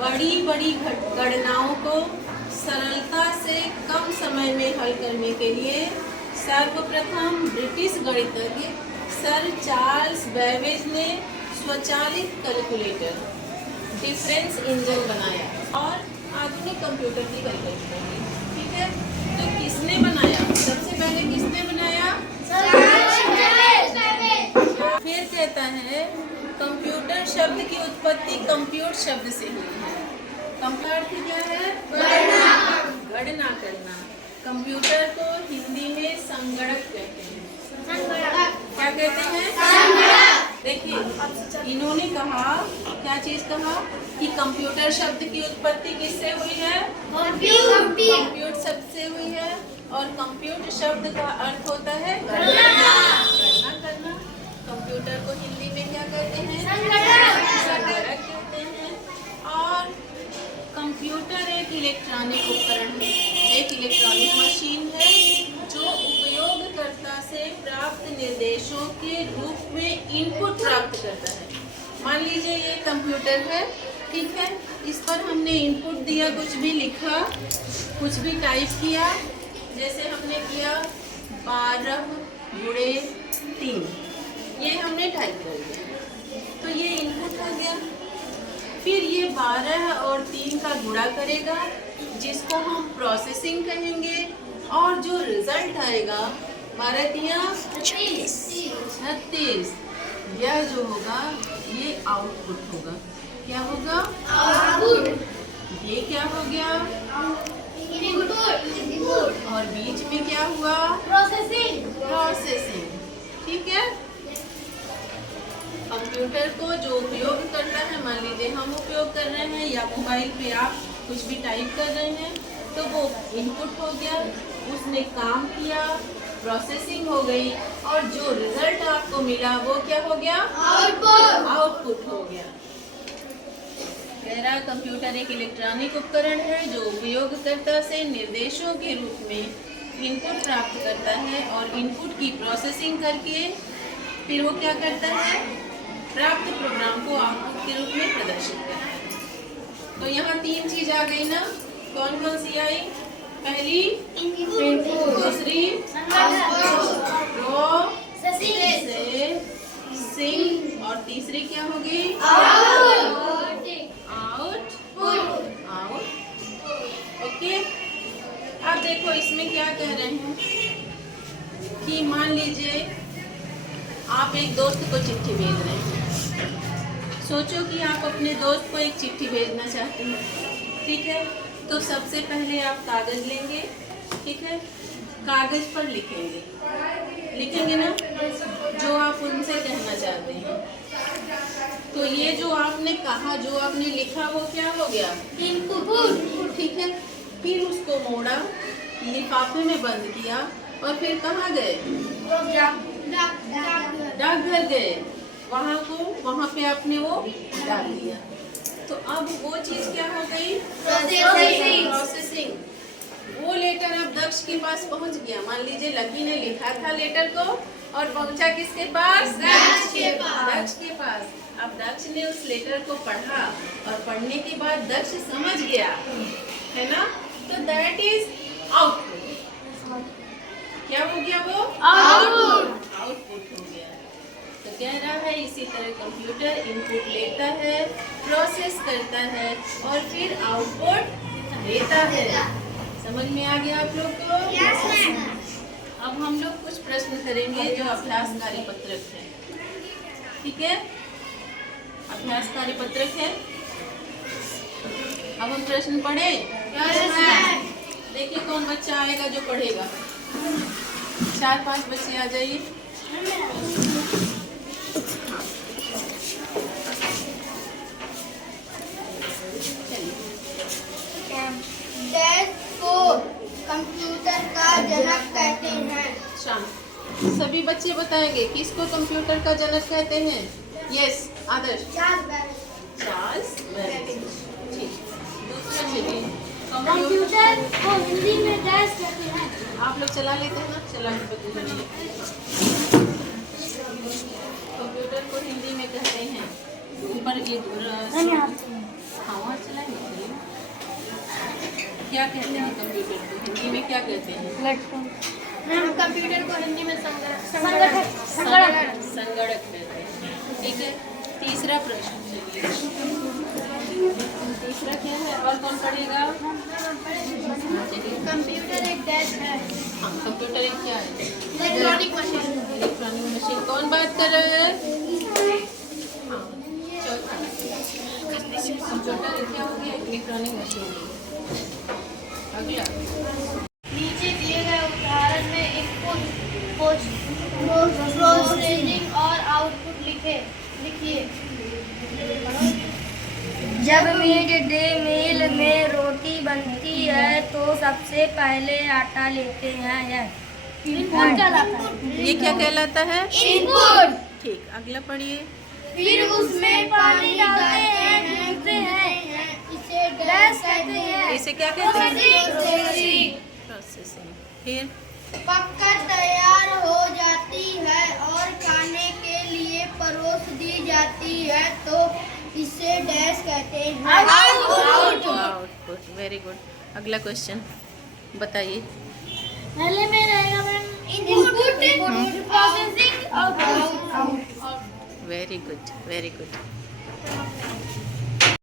बड़ी बड़ी गणनाओं को सरलता से कम समय में हल करने के लिए सर्वप्रथम ब्रिटिश गणितज्ञ सर चार्ल्स बेबेज ने स्वचालित कैलकुलेटर डिफरेंस इंजन बनाया और आधुनिक कंप्यूटर की परिकल्पना की। ठीक है, तो किसने बनाया? सबसे पहले किसने बनाया? फिर कहता है कंप्यूटर शब्द की उत्पत्ति कंप्यूट शब्द से हुई है। कंप्यूटर अर्थ क्या है? गणना करना। कंप्यूटर को हिंदी में संगणक कहते हैं। क्या कहते हैं? देखिए, इन्होंने कहा, क्या चीज कहा कि कंप्यूटर शब्द की उत्पत्ति किससे हुई है? कंप्यूट शब्द से हुई है। और कंप्यूट शब्द का अर्थ होता है गणना करना। कंप्यूटर को हिंदी में क्या कहते हैं? संगणक कहते हैं। और कंप्यूटर एक इलेक्ट्रॉनिक उपकरण है, एक इलेक्ट्रॉनिक मशीन है जो उपयोगकर्ता से प्राप्त निर्देशों के रूप में इनपुट प्राप्त करता है। मान लीजिए ये कंप्यूटर है, ठीक है, इस पर हमने इनपुट दिया, कुछ भी लिखा, कुछ भी टाइप किया। जैसे हमने किया 12 गुणे 3, ये हमने टाइप कर दिया, तो ये इनपुट हो गया। फिर ये 12 और 3 का गुणा करेगा, जिसको हम प्रोसेसिंग कहेंगे, और जो रिजल्ट आएगा 12 तिया 36, यह जो होगा ये आउटपुट होगा। क्या होगा? आउटपुट। ये क्या हो गया? इनपुट। और बीच में क्या हुआ? प्रोसेसिंग। ठीक है, कंप्यूटर को जो उपयोग करता है, मान लीजिए हम उपयोग कर रहे हैं या मोबाइल पे आप कुछ भी टाइप कर रहे हैं, तो वो इनपुट हो गया, उसने काम किया, प्रोसेसिंग हो गई, और जो रिजल्ट आपको मिला वो क्या हो गया? आउटपुट हो गया। कह रहा कंप्यूटर एक इलेक्ट्रॉनिक उपकरण है जो उपयोगकर्ता से निर्देशों के रूप में इनपुट प्राप्त करता है और इनपुट की प्रोसेसिंग करके फिर वो क्या करता है? प्राप्त प्रोग्राम को आउटपुट के रूप में प्रदर्शित करता है। तो यहाँ 3 चीज आ गई ना, कौन कौन सी आई? पहली दूसरी प्रोसेसिंग, और तीसरी क्या होगी? आउट। ओके, अब देखो इसमें क्या कह रहे हैं कि मान लीजिए आप एक दोस्त को चिट्ठी भेज रहे हैं। सोचो कि आप अपने दोस्त को एक चिट्ठी भेजना चाहते हैं, ठीक है, तो सबसे पहले आप कागज लेंगे, ठीक है, कागज पर लिखेंगे ना जो आप उनसे कहना चाहते हैं। तो ये जो आपने कहा, जो आपने लिखा, वो क्या हो गया? इनपुट। ठीक है, फिर उसको मोड़ा, लिफाफे में बंद किया, और फिर कहाँ गए? डाकघर गए, वहाँ पे आपने वो डाल दिया। तो अब वो चीज क्या हो गई? प्रोसेसिंग। वो लेटर अब दक्ष के पास पहुंच गया। मान लीजिए लकी ने लिखा था लेटर को और पहुंचा किसके पास? दक्ष के पास। अब दक्ष ने उस लेटर को पढ़ा और पढ़ने के बाद दक्ष समझ गया, है ना, तो दैट इज आउटपुट। क्या हो गया? वो आउटपुट हो गया। तो कह रहा है इसी तरह कंप्यूटर इनपुट लेता है, प्रोसेस करता है और फिर आउटपुट देता है। समझ में आ गया आप लोग को? Yes, अब हम लोग कुछ प्रश्न करेंगे जो अभ्यास कार्यपत्रक है, ठीक है, अभ्यास कार्यपत्रक है। अब हम प्रश्न पढ़े? yes, देखिए कौन बच्चा आएगा जो पढ़ेगा। 4-5 बच्चे आ जाइए। डैश को कंप्यूटर का जनक कहते हैं। सभी बच्चे बताएंगे किसको कंप्यूटर का जनक कहते हैं? यस, आदर्श। Charles Babbage. ठीक, दूसरा चलिए। कंप्यूटर को हिंदी में डैश कहते हैं। आप लोग चला लेते हैं ना, चला के बताइए। कंप्यूटर को हिंदी में कहते हैं ऊपर ये हाँ चलाएंगे। क्या कहते हैं कंप्यूटर को हिंदी में क्या कहते हैं? मैम कंप्यूटर को हिंदी में संगणक संगणक कहते हैं। ठीक है, तीसरा प्रश्न चलिए। तीसरा क्या है और कौन पढ़ेगा? कंप्यूटर एक डैश है। हाँ, कंप्यूटर एक क्या है? Electronic machine. Electronic machine. कौन बात कर रहा है? हाँ, चौथा कंप्यूटर क्या हो गया? Electronic machine. अगला नीचे दिए गए उदाहरण में इनपुट प्रोसेसिंग और आउटपुट लिखिए। जब मिड डे मील में रोटी बनती है तो सबसे पहले आटा लेते हैं। यह इनपुट कहलाता है। ये क्या कहलाता है? इनपुट। ठीक, अगला पढ़िए। फिर उसमें पानी डालते हैं, भूनते हैं, इसे डैश कहते हैं। इसे क्या कहते हैं? प्रोसेसिंग। प्रोसेसिंग। फिर पककर तैयार हो जाती है और खाने के लिए परोस दी जाती है तो इसे डैश कहते हैं। आउटपुट। Very good. अगला क्वेश्चन बताइए। पहले में रहेगा ma'am input processing output. Very good, very good.